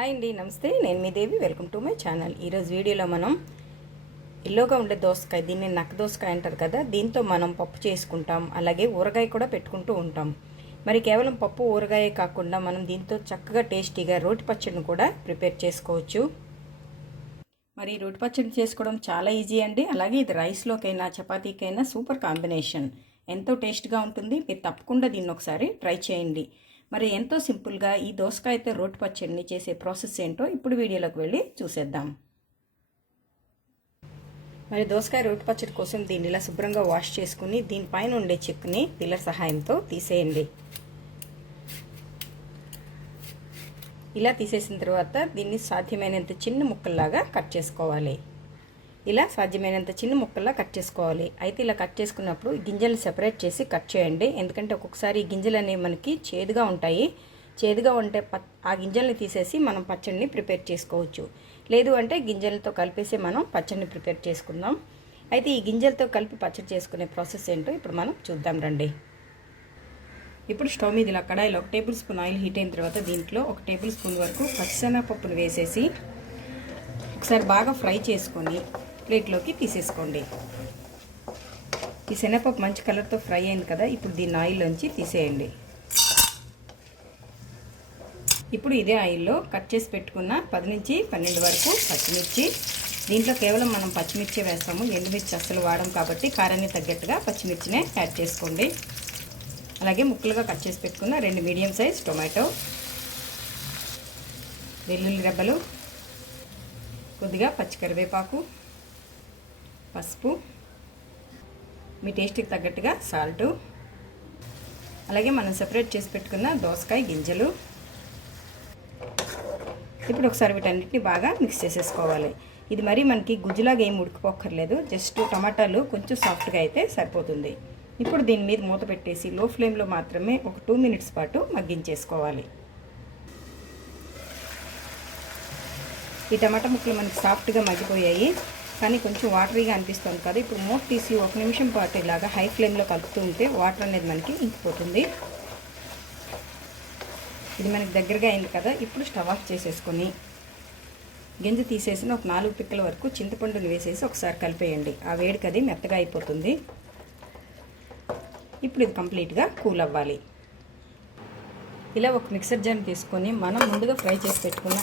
Hi అండి నమస్తే. నేను మీ Devi. Welcome to my channel. ఈరోజు వీడియోలో మనం ఇల్లోగా ఉండే దోసకాయ దీన్ని నక్క దోసకాయ అంటారు కదా దీంతో మనం పప్పు చేసుకుంటాం. అలాగే ఊరగాయ కూడా పెట్టుకుంటూ ఉంటాం. మరి కేవలం పప్పు ఊరగాయ కాకుండా మనం దీంతో చక్కగా టేస్టీగా రోటి పచ్చడిని కూడా ప్రిపేర్ చేసుకోవచ్చు. మరి రోటి పచ్చడి చేసుకోవడం చాలా ఈజీ అండి. అలాగే ఇది రైస్లోకైనా చపాతీకైనా సూపర్ కాంబినేషన్. ఎంతో టేస్ట్గా ఉంటుంది. మీరు తప్పకుండా దీన్ని ఒకసారి ట్రై చేయండి. మరి ఎంతో సింపుల్గా ఈ దోసకాయతో రోటి పచ్చడిని చేసే ప్రాసెస్ ఏంటో ఇప్పుడు వీడియోలోకి వెళ్ళి చూసేద్దాం. మరి దోసకాయ రోటి పచ్చడి కోసం దీన్ని ఇలా శుభ్రంగా వాష్ చేసుకుని దీనిపైన ఉండే చిక్కుని పిల్లర్ సహాయంతో తీసేయండి. ఇలా తీసేసిన తర్వాత దీన్ని సాధ్యమైనంత చిన్న ముక్కల్లాగా కట్ చేసుకోవాలి. ఇలా సాధ్యమైనంత చిన్న ముక్కల్లా కట్ చేసుకోవాలి. అయితే ఇలా కట్ చేసుకున్నప్పుడు గింజలు సెపరేట్ చేసి కట్ చేయండి. ఎందుకంటే ఒక్కొక్కసారి గింజలు అనేవి మనకి చేదుగా ఉంటాయి. చేదుగా ఉంటే ప ఆ గింజల్ని తీసేసి మనం పచ్చడిని ప్రిపేర్ చేసుకోవచ్చు. లేదు అంటే గింజలతో కలిపేసి మనం పచ్చడిని ప్రిపేర్ చేసుకుందాం. అయితే ఈ గింజలతో కలిపి పచ్చడి చేసుకునే ప్రాసెస్ ఏంటో ఇప్పుడు మనం చూద్దాం రండి. ఇప్పుడు స్టవ్ మీద ఇలా కడాయిలో ఒక టేబుల్ స్పూన్ ఆయిల్ హీట్ అయిన తర్వాత దీంట్లో ఒక టేబుల్ స్పూన్ వరకు పచ్చిశనగపప్పును వేసేసి ఒకసారి బాగా ఫ్రై చేసుకొని ప్లేట్లోకి తీసేసుకోండి. ఈ శనగపప్పు మంచి కలర్తో ఫ్రై అయింది కదా ఇప్పుడు దీన్ని ఆయిల్లోంచి తీసేయండి. ఇప్పుడు ఇదే ఆయిల్లో కట్ చేసి పెట్టుకున్న పది నుంచి పన్నెండు వరకు పచ్చిమిర్చి. దీంట్లో కేవలం మనం పచ్చిమిర్చి వేస్తాము ఎండుమిర్చి అస్సలు వాడం కాబట్టి కారాన్ని తగ్గట్టుగా పచ్చిమిర్చినే యాడ్ చేసుకోండి. అలాగే ముక్కలుగా కట్ చేసి పెట్టుకున్న రెండు మీడియం సైజ్ టొమాటో వెల్లుల్లి రెబ్బలు కొద్దిగా పచ్చికరివేపాకు పసుపు మీ టేస్ట్కి తగ్గట్టుగా సాల్టు అలాగే మనం సెపరేట్ చేసి పెట్టుకున్న దోసకాయ గింజలు. ఇప్పుడు ఒకసారి వీటన్నిటిని బాగా మిక్స్ చేసేసుకోవాలి. ఇది మరీ మనకి గుజ్జులాగా ఏం ఉడికిపోక్కర్లేదు. జస్ట్ టమాటాలు కొంచెం సాఫ్ట్గా అయితే సరిపోతుంది. ఇప్పుడు దీని మీద మూత పెట్టేసి లో ఫ్లేమ్లో మాత్రమే ఒక టూ మినిట్స్ పాటు మగ్గించేసుకోవాలి. ఈ టమాటా ముక్కలు మనకి సాఫ్ట్గా మగ్గిపోయాయి. కానీ కొంచెం వాటరీగా అనిపిస్తుంది కదా. ఇప్పుడు మూత తీసి ఒక నిమిషం పాటు ఇలాగా హై ఫ్లేమ్లో కలుపుతూ ఉంటే వాటర్ అనేది మనకి ఇంకిపోతుంది. ఇది మనకి దగ్గరగా అయింది కదా. ఇప్పుడు స్టవ్ ఆఫ్ చేసేసుకొని గింజ తీసేసిన ఒక నాలుగు పిక్కల వరకు చింతపండుని వేసేసి ఒకసారి కలిపేయండి. ఆ వేడికి అది మెత్తగా అయిపోతుంది. ఇప్పుడు ఇది కంప్లీట్గా కూల్ అవ్వాలి. ఇలా ఒక మిక్సర్ జార్ తీసుకొని మనం ముందుగా ఫ్రై చేసి పెట్టుకున్న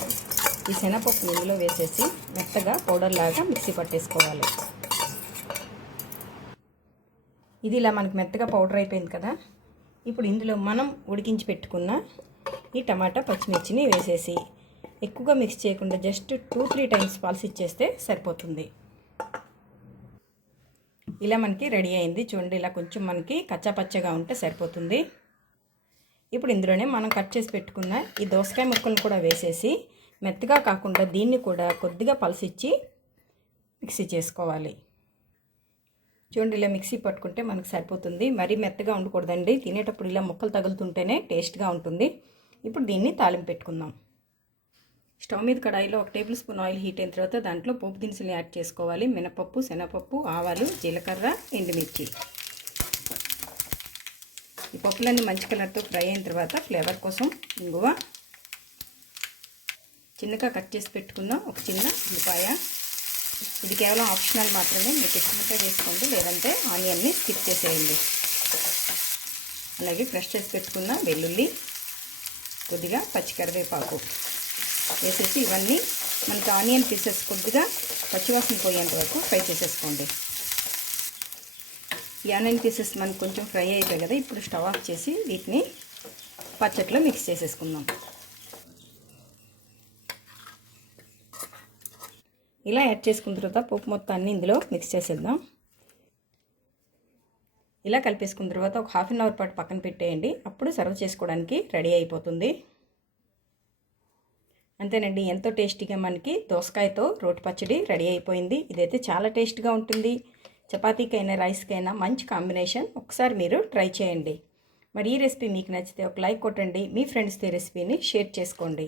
ఈ శనగపప్పు ఇందులో వేసేసి మెత్తగా పౌడర్ లాగా మిక్సీ పట్టేసుకోవాలి. ఇది ఇలా మనకు మెత్తగా పౌడర్ అయిపోయింది కదా. ఇప్పుడు ఇందులో మనం ఉడికించి పెట్టుకున్న ఈ టమాటా పచ్చిమిర్చిని వేసేసి ఎక్కువగా మిక్స్ చేయకుండా just two three times pulse ఇచ్చేస్తే సరిపోతుంది. ఇలా మనకి రెడీ అయింది. చూడండి ఇలా కొంచెం మనకి కచ్చాపచ్చగా ఉంటే సరిపోతుంది. ఇప్పుడు ఇందులోనే మనం కట్ చేసి పెట్టుకున్న ఈ దోసకాయ ముక్కలను కూడా వేసేసి మెత్తగా కాకుండా దీన్ని కూడా కొద్దిగా పలసిచ్చి మిక్సీ చేసుకోవాలి. చూడండి ఇలా మిక్సీ పట్టుకుంటే మనకు సరిపోతుంది. మరీ మెత్తగా ఉండకూడదండి. తినేటప్పుడు ఇలా ముక్కలు తగులుతుంటేనే టేస్ట్గా ఉంటుంది. ఇప్పుడు దీన్ని తాలింపు పెట్టుకుందాం. స్టవ్ మీద కడాయిలో ఒక టేబుల్ స్పూన్ ఆయిల్ హీట్ అయిన తర్వాత దాంట్లో పోపు దినుసులు యాడ్ చేసుకోవాలి. మినపప్పు శనగపప్పు ఆవాలు జీలకర్ర ఎండుమిర్చి. ఈ పప్పులన్నీ మంచి కలర్తో ఫ్రై అయిన తర్వాత ఫ్లేవర్ కోసం ఇంగువ చిన్నగా కట్ చేసి పెట్టుకున్న ఒక చిన్న ఉల్లిపాయ. ఇది కేవలం ఆప్షనల్ మాత్రమే. మీకు ఇష్టమంటే వేసుకోండి. లేదంటే ఆనియన్ని స్కిప్ చేసేయండి. అలాగే ఫ్రెష్ చేసి పెట్టుకున్న వెల్లుల్లి కొద్దిగా పచ్చికరివేపాకు వేసేసి ఇవన్నీ మనకి ఆనియన్ పీసెస్ కొద్దిగా పచ్చివాసన పోయేంత వరకు ఫ్రై చేసేసుకోండి. ఈ ఆనియన్ పీసెస్ మనకు కొంచెం ఫ్రై అయిపోయాయి కదా ఇప్పుడు స్టవ్ ఆఫ్ చేసి వీటిని పచ్చట్లో మిక్స్ చేసేసుకుందాం. ఇలా యాడ్ చేసుకున్న తర్వాత పప్పు మొత్తాన్ని ఇందులో మిక్స్ చేసేద్దాం. ఇలా కలిపేసుకున్న తర్వాత ఒక హాఫ్ అన్ అవర్ పాటు పక్కన పెట్టేయండి. అప్పుడు సర్వ్ చేసుకోవడానికి రెడీ అయిపోతుంది. అంతేనండి ఎంతో టేస్టీగా మనకి దోసకాయతో రోటి పచ్చడి రెడీ అయిపోయింది. ఇదైతే చాలా టేస్ట్గా ఉంటుంది. చపాతీకైనా రైస్కైనా మంచి కాంబినేషన్ ఒకసారి మీరు ట్రై చేయండి. మరి ఈ రెసిపీ మీకు నచ్చితే ఒక లైక్ కొట్టండి. మీ ఫ్రెండ్స్తో రెసిపీని షేర్ చేసుకోండి.